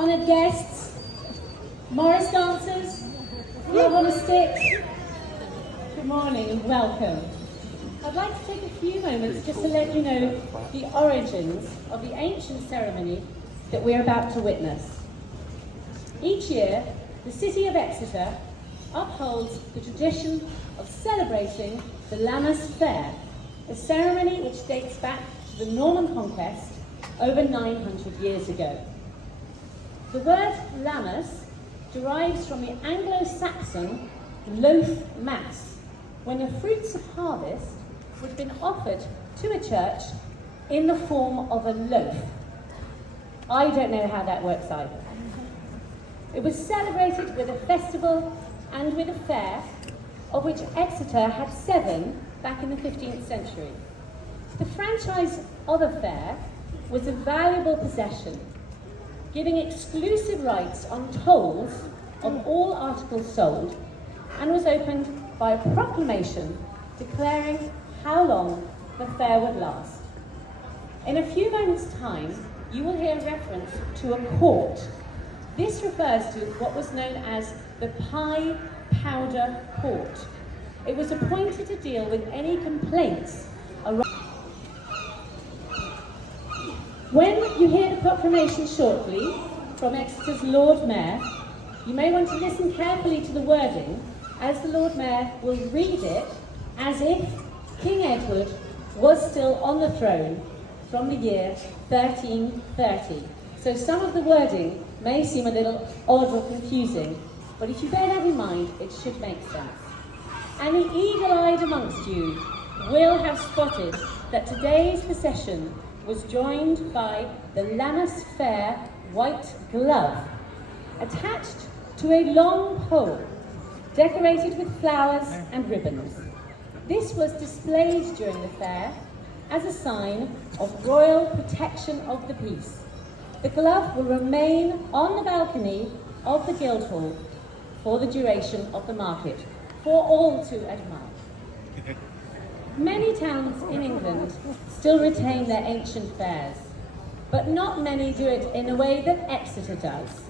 honoured guests, Morris dancers, love on a stick, good morning and welcome. I'd like to take a few moments just to let you know the origins of the ancient ceremony that we're about to witness. Each year, the city of Exeter upholds the tradition of celebrating the Lammas Fair, a ceremony which dates back to the Norman conquest over 900 years ago. The word Lammas derives from the Anglo-Saxon loaf mass, when the fruits of harvest would have been offered to a church in the form of a loaf. I don't know how that works either. It was celebrated with a festival and with a fair, of which Exeter had 7 back in the 15th century. The franchise of a fair was a valuable possession, giving exclusive rights on tolls of all articles sold, and was opened by a proclamation declaring how long the fair would last. In a few moments' time, you will hear reference to a court. This refers to what was known as the Pie Powder Court. It was appointed to deal with any complaints around. When you hear the proclamation shortly from Exeter's Lord Mayor, you may want to listen carefully to the wording, as the Lord Mayor will read it as if King Edward was still on the throne from the year 1330. So some of the wording may seem a little odd or confusing, but if you bear that in mind, it should make sense. And the eagle-eyed amongst you will have spotted that today's procession was joined by the Lammas Fair white glove, attached to a long pole, decorated with flowers and ribbons. This was displayed during the fair as a sign of royal protection of the peace. The glove will remain on the balcony of the Guildhall for the duration of the market, for all to admire. Many towns in England still retain their ancient fairs, but not many do it in a way that Exeter does,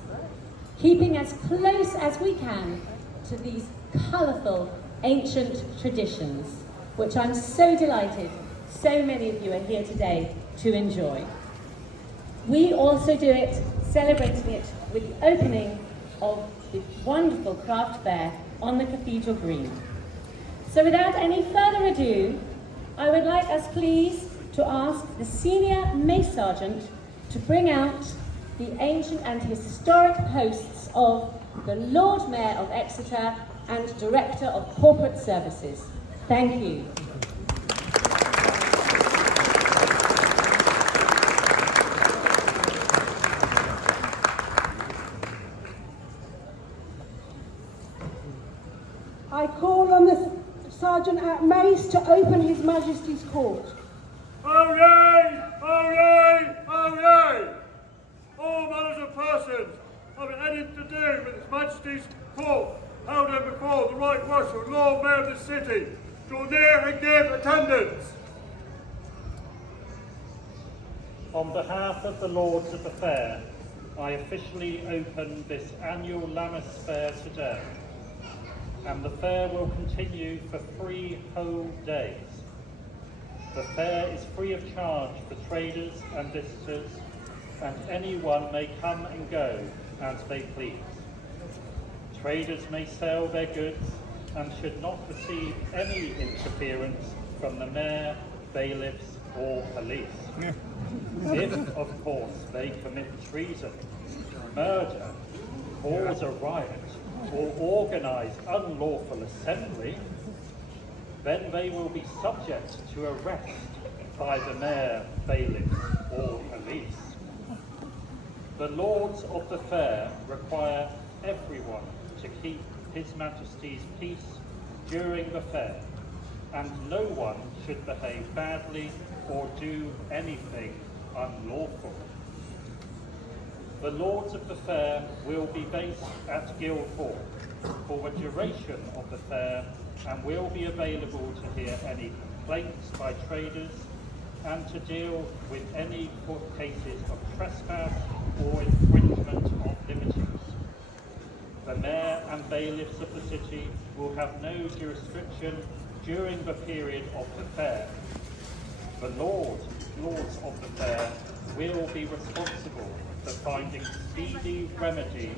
keeping as close as we can to these colourful ancient traditions, which I'm so delighted so many of you are here today to enjoy. We also do it, celebrating it with the opening of the wonderful craft fair on the Cathedral Green. So without any further ado, I would like us please to ask the Senior Mace Sergeant to bring out the ancient and historic posts of the Lord Mayor of Exeter and Director of Corporate Services. Thank you. I call on the Sergeant at Mace to open His Majesty's Court. Oyez! Oyez! Oyez! All matters of persons having anything to do with His Majesty's Court held in before the Right Worshipful Lord Mayor of the City draw near and give attendance. On behalf of the Lords of the Fair, I officially open this annual Lammas Fair today, and the fair will continue for 3 whole days. The fair is free of charge for traders and visitors, and anyone may come and go as they please. Traders may sell their goods and should not receive any interference from the mayor, bailiffs or police. If, of course, they commit treason, murder, cause a riot, or organise unlawful assembly, then they will be subject to arrest by the mayor, bailiffs or police. The Lords of the Fair require everyone to keep His Majesty's peace during the fair, and no one should behave badly or do anything unlawful. The Lords of the Fair will be based at Guildhall for the duration of the fair and will be available to hear any complaints by traders and to deal with any court cases of trespass or infringement of liberties. The mayor and bailiffs of the city will have no jurisdiction during the period of the fair. The Lords of the Fair will be responsible for finding speedy remedies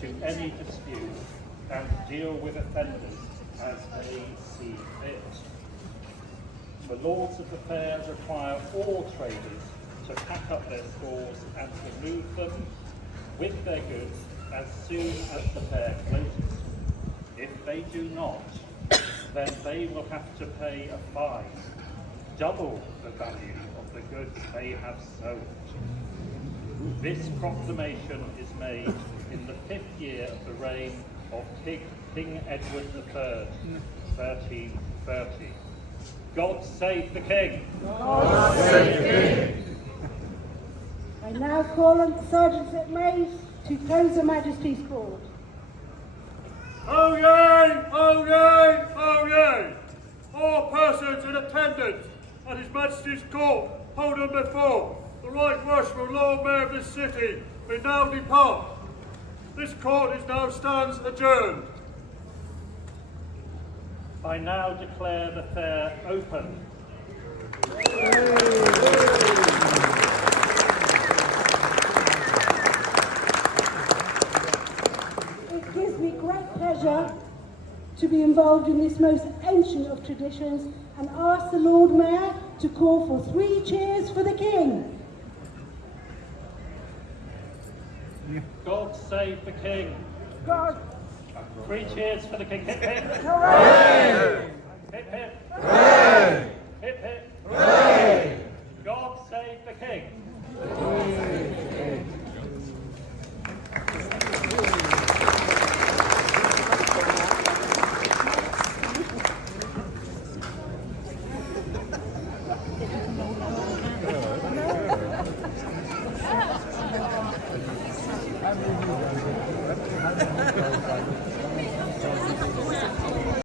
to any disputes and deal with offenders as they see fit. The Lords of the Fair require all traders to pack up their stores and to move them with their goods as soon as the fair closes. If they do not, then they will have to pay a fine, double the value of the goods they have sold. This proclamation is made in the 5th year of the reign of King Edward III, 1330. God save the King. I now call on the sergeants at Maze to close Her Majesty's court. Oyez! Oyez! Oyez! All persons in attendance at His Majesty's court holden before the right worshipful Lord Mayor of this city may now depart. This court is now stands adjourned. I now declare the fair open. It gives me great pleasure to be involved in this most ancient of traditions and ask the Lord Mayor to call for 3 cheers for the King. God save the King. God. 3 cheers for the King. Hip hip. Hooray! Hip hip. Hooray! Hip hip. Hooray! God save the King.